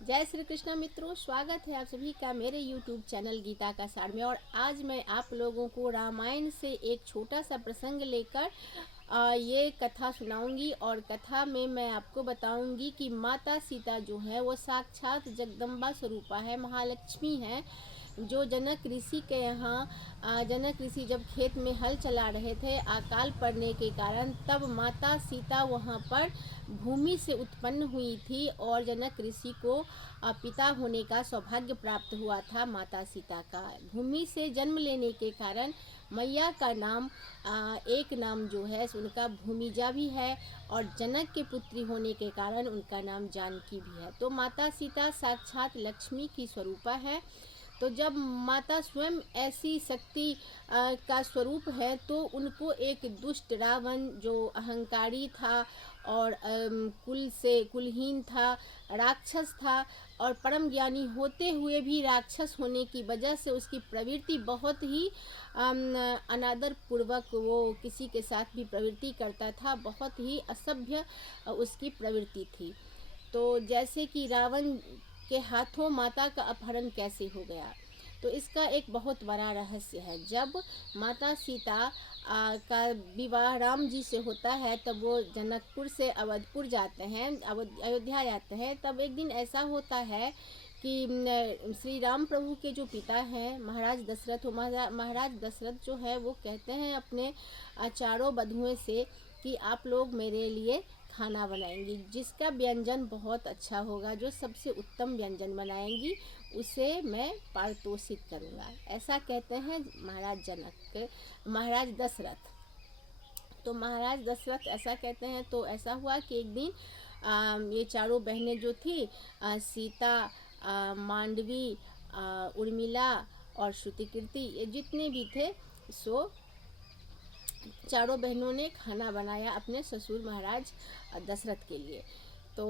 जय श्री कृष्णा मित्रों, स्वागत है आप सभी का मेरे YouTube चैनल गीता का सार में। और आज मैं आप लोगों को रामायण से एक छोटा सा प्रसंग लेकर ये कथा सुनाऊंगी। और कथा में मैं आपको बताऊंगी कि माता सीता जो है वो साक्षात जगदम्बा स्वरूपा है, महालक्ष्मी है। जो जनक ऋषि के यहाँ जनक ऋषि जब खेत में हल चला रहे थे अकाल पड़ने के कारण, तब माता सीता वहाँ पर भूमि से उत्पन्न हुई थी और जनक ऋषि को पिता होने का सौभाग्य प्राप्त हुआ था। माता सीता का भूमि से जन्म लेने के कारण मैया का नाम एक नाम जो है उनका भूमिजा भी है, और जनक के पुत्री होने के कारण उनका नाम जानकी भी है। तो माता सीता साक्षात लक्ष्मी की स्वरूपा है। तो जब माता स्वयं ऐसी शक्ति का स्वरूप है, तो उनको एक दुष्ट रावण जो अहंकारी था और कुलहीन था, राक्षस था, और परम ज्ञानी होते हुए भी राक्षस होने की वजह से उसकी प्रवृत्ति बहुत ही अनादर पूर्वक वो किसी के साथ भी प्रवृत्ति करता था, बहुत ही असभ्य उसकी प्रवृत्ति थी। तो जैसे कि रावण के हाथों माता का अपहरण कैसे हो गया, तो इसका एक बहुत बड़ा रहस्य है। जब माता सीता का विवाह राम जी से होता है, तब वो जनकपुर से अवधपुर जाते हैं, अयोध्या जाते हैं। तब एक दिन ऐसा होता है कि श्री राम प्रभु के जो पिता हैं महाराज दशरथ, महाराज दशरथ जो है वो कहते हैं अपने चारों बधुओं से कि आप लोग मेरे लिए खाना बनाएंगी, जिसका व्यंजन बहुत अच्छा होगा, जो सबसे उत्तम व्यंजन बनाएंगी उसे मैं पारितोषित करूँगा। ऐसा कहते हैं महाराज दशरथ। तो महाराज दशरथ ऐसा कहते हैं। तो ऐसा हुआ कि एक दिन ये चारों बहनें जो थी, सीता, मांडवी, उर्मिला और श्रुतिकीर्ति, ये जितने भी थे, सो चारों बहनों ने खाना बनाया अपने ससुर महाराज दशरथ के लिए। तो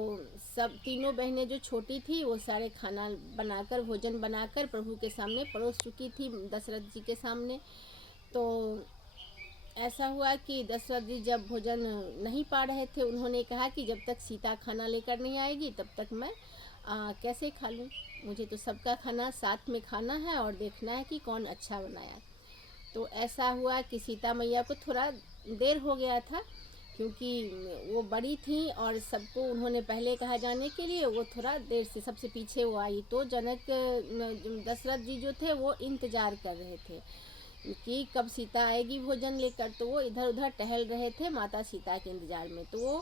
सब तीनों बहनें जो छोटी थी वो सारे खाना बनाकर, भोजन बनाकर प्रभु के सामने परोस चुकी थी, दशरथ जी के सामने। तो ऐसा हुआ कि दशरथ जी जब भोजन नहीं पा रहे थे, उन्होंने कहा कि जब तक सीता खाना लेकर नहीं आएगी तब तक मैं कैसे खा लूँ, मुझे तो सबका खाना साथ में खाना है और देखना है कि कौन अच्छा बनाया। तो ऐसा हुआ कि सीता मैया को थोड़ा देर हो गया था, क्योंकि वो बड़ी थी और सबको उन्होंने पहले कहा जाने के लिए, वो थोड़ा देर से सबसे पीछे वो आई। तो जनक दशरथ जी जो थे वो इंतज़ार कर रहे थे कि कब सीता आएगी भोजन लेकर। तो वो इधर उधर टहल रहे थे माता सीता के इंतज़ार में। तो वो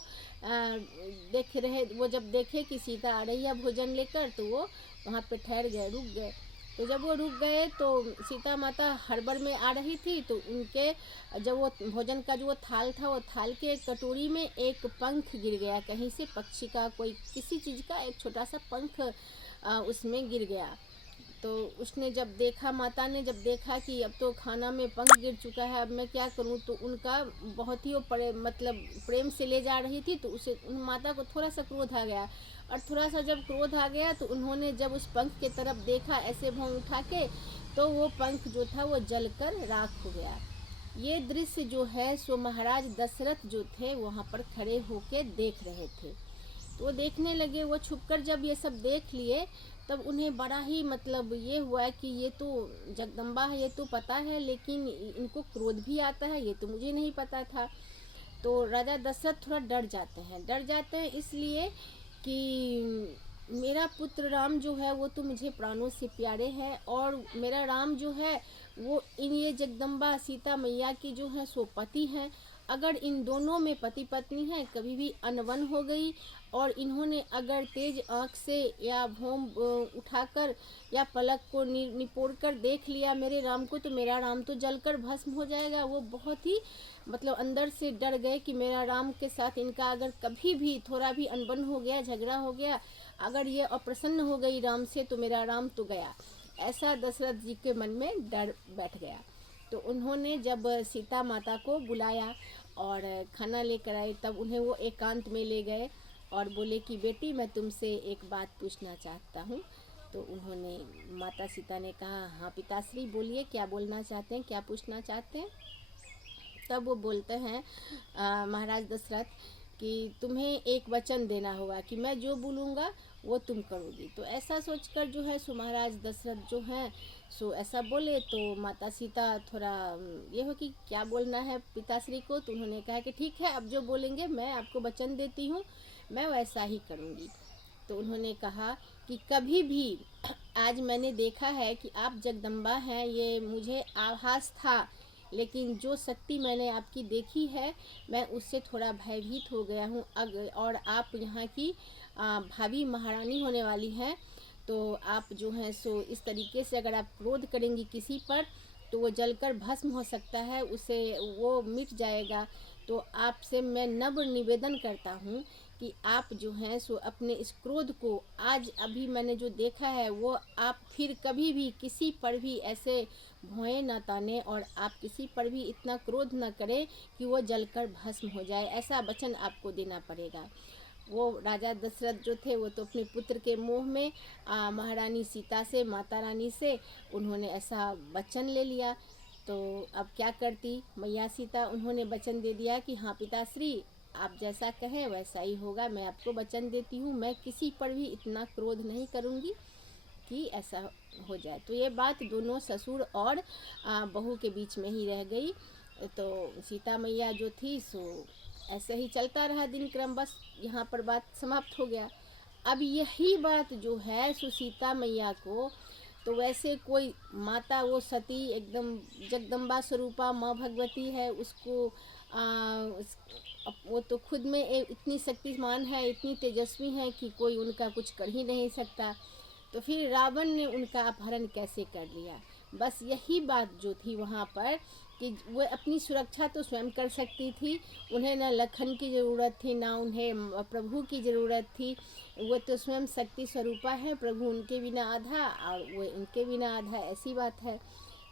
वो जब देखे कि सीता आ रही है भोजन लेकर, तो वो वहाँ पे ठहर गए, रुक गए। तो जब वो रुक गए तो सीता माता हड़बड़ में आ रही थी, तो उनके जब वो भोजन का जो वो थाल था, वो थाल के एक कटोरी में एक पंख गिर गया, कहीं से पक्षी का, कोई किसी चीज़ का एक छोटा सा पंख उसमें गिर गया। तो उसने जब देखा, माता ने जब देखा कि अब तो खाना में पंख गिर चुका है, अब मैं क्या करूं, तो उनका बहुत ही वो मतलब प्रेम से ले जा रही थी, तो उसे उन माता को थोड़ा सा क्रोध आ गया। और थोड़ा सा जब क्रोध आ गया तो उन्होंने जब उस पंख के तरफ देखा ऐसे भौं उठा के, तो वो पंख जो था वो जलकर राख हो गया। ये दृश्य जो है सो महाराज दशरथ जो थे वहाँ पर खड़े होके देख रहे थे। तो वो देखने लगे, वो छुपकर जब ये सब देख लिए, तब उन्हें बड़ा ही मतलब ये हुआ कि ये तो जगदम्बा है, ये तो पता है, लेकिन इनको क्रोध भी आता है, ये तो मुझे नहीं पता था। तो राजा दशरथ थोड़ा डर जाते हैं इसलिए कि मेरा पुत्र राम जो है वो तो मुझे प्राणों से प्यारे हैं, और मेरा राम जो है वो इन ये जगदम्बा सीता मैया की जो है सो पति हैं। अगर इन दोनों में पति पत्नी है कभी भी अनबन हो गई, और इन्होंने अगर तेज आँख से या भौं उठाकर या पलक को निपोड़ कर देख लिया मेरे राम को, तो मेरा राम तो जलकर भस्म हो जाएगा। वो बहुत ही मतलब अंदर से डर गए कि मेरा राम के साथ इनका अगर कभी भी थोड़ा भी अनबन हो गया, झगड़ा हो गया, अगर ये अप्रसन्न हो गई राम से, तो मेरा राम तो गया। ऐसा दशरथ जी के मन में डर बैठ गया। तो उन्होंने जब सीता माता को बुलाया और खाना लेकर आए, तब उन्हें वो एकांत में ले गए और बोले कि बेटी मैं तुमसे एक बात पूछना चाहता हूँ। तो उन्होंने, माता सीता ने कहा हाँ पिताश्री बोलिए, क्या बोलना चाहते हैं, क्या पूछना चाहते हैं। तब वो बोलते हैं महाराज दशरथ कि तुम्हें एक वचन देना होगा कि मैं जो बोलूँगा वो तुम करोगी। तो ऐसा सोचकर जो है सो महाराज दशरथ जो हैं सो ऐसा बोले, तो माता सीता थोड़ा ये हो कि क्या बोलना है पिताश्री को। तो उन्होंने कहा कि ठीक है, अब जो बोलेंगे मैं आपको वचन देती हूँ, मैं वैसा ही करूँगी। तो उन्होंने कहा कि कभी भी आज मैंने देखा है कि आप जगदम्बा हैं, ये मुझे आभास था, लेकिन जो शक्ति मैंने आपकी देखी है मैं उससे थोड़ा भयभीत हो गया हूँ। और आप यहाँ की भावी महारानी होने वाली हैं, तो आप जो हैं सो इस तरीके से अगर आप क्रोध करेंगी किसी पर तो वो जलकर भस्म हो सकता है, उसे वो मिट जाएगा। तो आपसे मैं नम्र निवेदन करता हूँ कि आप जो हैं सो अपने इस क्रोध को, आज अभी मैंने जो देखा है वो आप फिर कभी भी किसी पर भी ऐसे भौएं ना ताने, और आप किसी पर भी इतना क्रोध ना करें कि वो जलकर भस्म हो जाए। ऐसा वचन आपको देना पड़ेगा। वो राजा दशरथ जो थे वो तो अपने पुत्र के मोह में महारानी सीता से, माता रानी से उन्होंने ऐसा वचन ले लिया। तो अब क्या करती मैया सीता, उन्होंने वचन दे दिया कि हाँ पिताश्री, आप जैसा कहें वैसा ही होगा, मैं आपको वचन देती हूँ, मैं किसी पर भी इतना क्रोध नहीं करूँगी कि ऐसा हो जाए। तो ये बात दोनों ससुर और बहू के बीच में ही रह गई। तो सीता मैया जो थी सो ऐसे ही चलता रहा दिन क्रम, बस यहाँ पर बात समाप्त हो गया। अब यही बात जो है सो सीता मैया को, तो वैसे कोई माता वो सती एकदम जगदम्बा स्वरूपा माँ भगवती है, उसको वो तो खुद में इतनी शक्तिमान है, इतनी तेजस्वी है कि कोई उनका कुछ कर ही नहीं सकता। तो फिर रावण ने उनका अपहरण कैसे कर लिया। बस यही बात जो थी वहाँ पर कि वो अपनी सुरक्षा तो स्वयं कर सकती थी, उन्हें ना लखन की ज़रूरत थी ना उन्हें प्रभु की ज़रूरत थी। वो तो स्वयं शक्ति स्वरूपा है, प्रभु उनके बिना आधा और वो उनके बिना आधा, ऐसी बात है।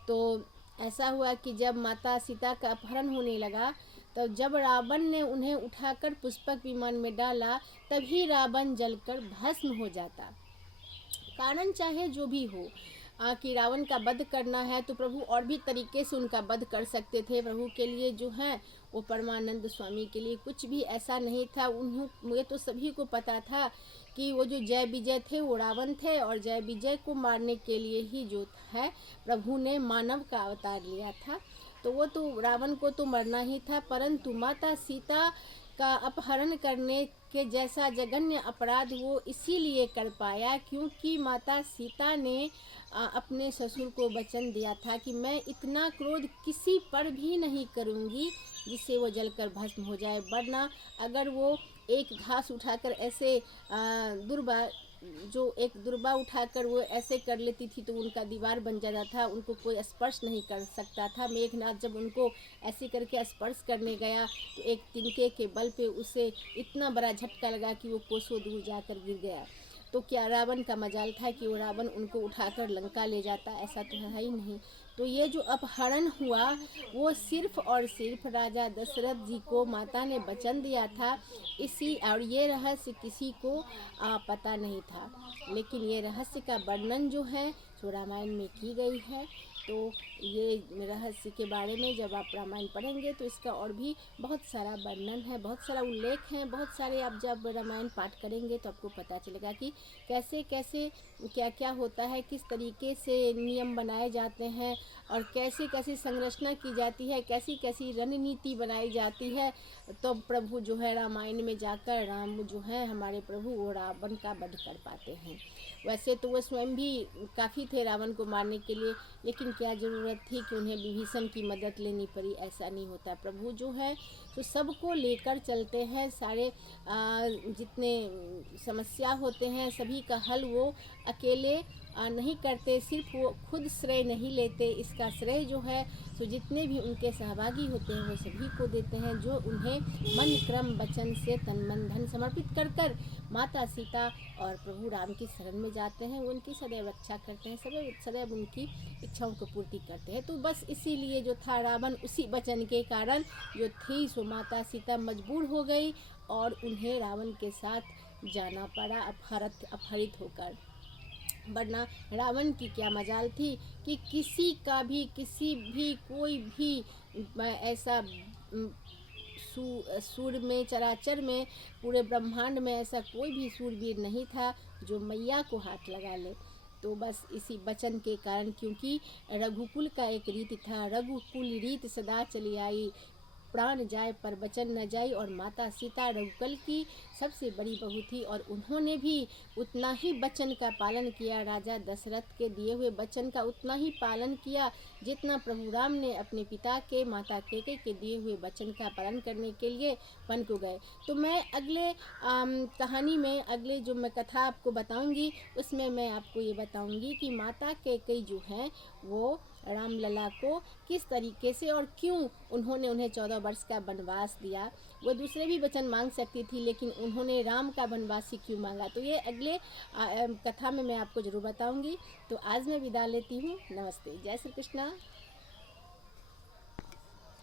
तो ऐसा हुआ कि जब माता सीता का अपहरण होने लगा, तो जब रावण ने उन्हें उठाकर पुष्पक विमान में डाला, तभी रावण जलकर भस्म हो जाता। कारण चाहे जो भी हो, कि रावण का वध करना है तो प्रभु और भी तरीके से उनका वध कर सकते थे। प्रभु के लिए जो है वो परमानंद स्वामी के लिए कुछ भी ऐसा नहीं था। मुझे तो सभी को पता था कि वो जो जय विजय थे वो रावण थे, और जय विजय को मारने के लिए ही जो है प्रभु ने मानव का अवतार लिया था। तो वो तो रावण को तो मरना ही था, परंतु माता सीता का अपहरण करने के जैसा जघन्य अपराध वो इसीलिए कर पाया क्योंकि माता सीता ने अपने ससुर को वचन दिया था कि मैं इतना क्रोध किसी पर भी नहीं करूँगी जिससे वो जलकर भस्म हो जाए। वरना अगर वो एक घास उठाकर ऐसे दुर्बा जो एक दुर्बा उठाकर वो ऐसे कर लेती थी तो उनका दीवार बन जाता था, उनको कोई स्पर्श नहीं कर सकता था। मेघनाथ जब उनको ऐसे करके स्पर्श करने गया तो एक तिनके के बल पे उसे इतना बड़ा झटका लगा कि वो कोसों दूर जाकर गिर गया। तो क्या रावण का मजाल था कि वो रावण उनको उठाकर लंका ले जाता? ऐसा तो है ही नहीं। तो ये जो अपहरण हुआ वो सिर्फ और सिर्फ राजा दशरथ जी को माता ने वचन दिया था, इसी और ये रहस्य किसी को पता नहीं था। लेकिन ये रहस्य का वर्णन जो है सो रामायण में की गई है। तो ये रहस्य के बारे में जब आप रामायण पढ़ेंगे तो इसका और भी बहुत सारा वर्णन है, बहुत सारा उल्लेख है, बहुत सारे आप जब रामायण पाठ करेंगे तो आपको पता चलेगा कि कैसे कैसे क्या क्या होता है, किस तरीके से नियम बनाए जाते हैं और कैसे कैसे संरचना की जाती है, कैसी कैसी रणनीति बनाई जाती है। तो प्रभु जो है रामायण में जाकर राम जो है हमारे प्रभु वो रावण का वध कर पाते हैं। वैसे तो वो स्वयं भी काफ़ी थे रावण को मारने के लिए, लेकिन क्या ज़रूरत थी कि उन्हें विभीषण की मदद लेनी पड़ी? ऐसा नहीं होता। प्रभु जो है तो सबको लेकर चलते हैं, सारे जितने समस्या होते हैं सभी का हल वो अकेले नहीं करते, सिर्फ वो खुद श्रेय नहीं लेते, इसका श्रेय जो है तो जितने भी उनके सहभागी होते हैं वो सभी को देते हैं, जो उन्हें मन क्रम वचन से तन मन धन समर्पित कर कर माता सीता और प्रभु राम की शरण में जाते हैं। वो उनकी सदैव रक्षा करते हैं, सदैव सदैव उनकी इच्छाओं को पूर्ति करते हैं। तो बस इसीलिए जो था रावण उसी वचन के कारण जो थी सो माता सीता मजबूर हो गई और उन्हें रावण के साथ जाना पड़ा अपहरित होकर। वरना रावण की क्या मजाल थी कि किसी का भी किसी भी कोई भी ऐसा सूर में, चराचर में, पूरे ब्रह्मांड में ऐसा कोई भी सूरवीर नहीं था जो मैया को हाथ लगा ले। तो बस इसी वचन के कारण, क्योंकि रघुकुल का एक रीत था, रघुकुल रीत सदा चली आई, प्राण जाए पर वचन न जाए। और माता सीता रघुकुल की सबसे बड़ी बहू थी और उन्होंने भी उतना ही वचन का पालन किया, राजा दशरथ के दिए हुए वचन का उतना ही पालन किया जितना प्रभु राम ने अपने पिता के, माता केके के दिए हुए वचन का पालन करने के लिए वन को गए। तो मैं अगले कहानी में, अगले जो मैं कथा आपको बताऊंगी उसमें मैं आपको ये बताऊंगी कि माता केकई जो हैं वो रामलला को किस तरीके से और क्यों उन्होंने उन्हें 14 वर्ष का वनवास दिया। वो दूसरे भी वचन मांग सकती थी लेकिन उन्होंने राम का वनवास ही क्यों मांगा, तो ये अगले कथा में मैं आपको ज़रूर बताऊंगी। तो आज मैं विदा लेती हूँ। नमस्ते, जय श्री कृष्णा।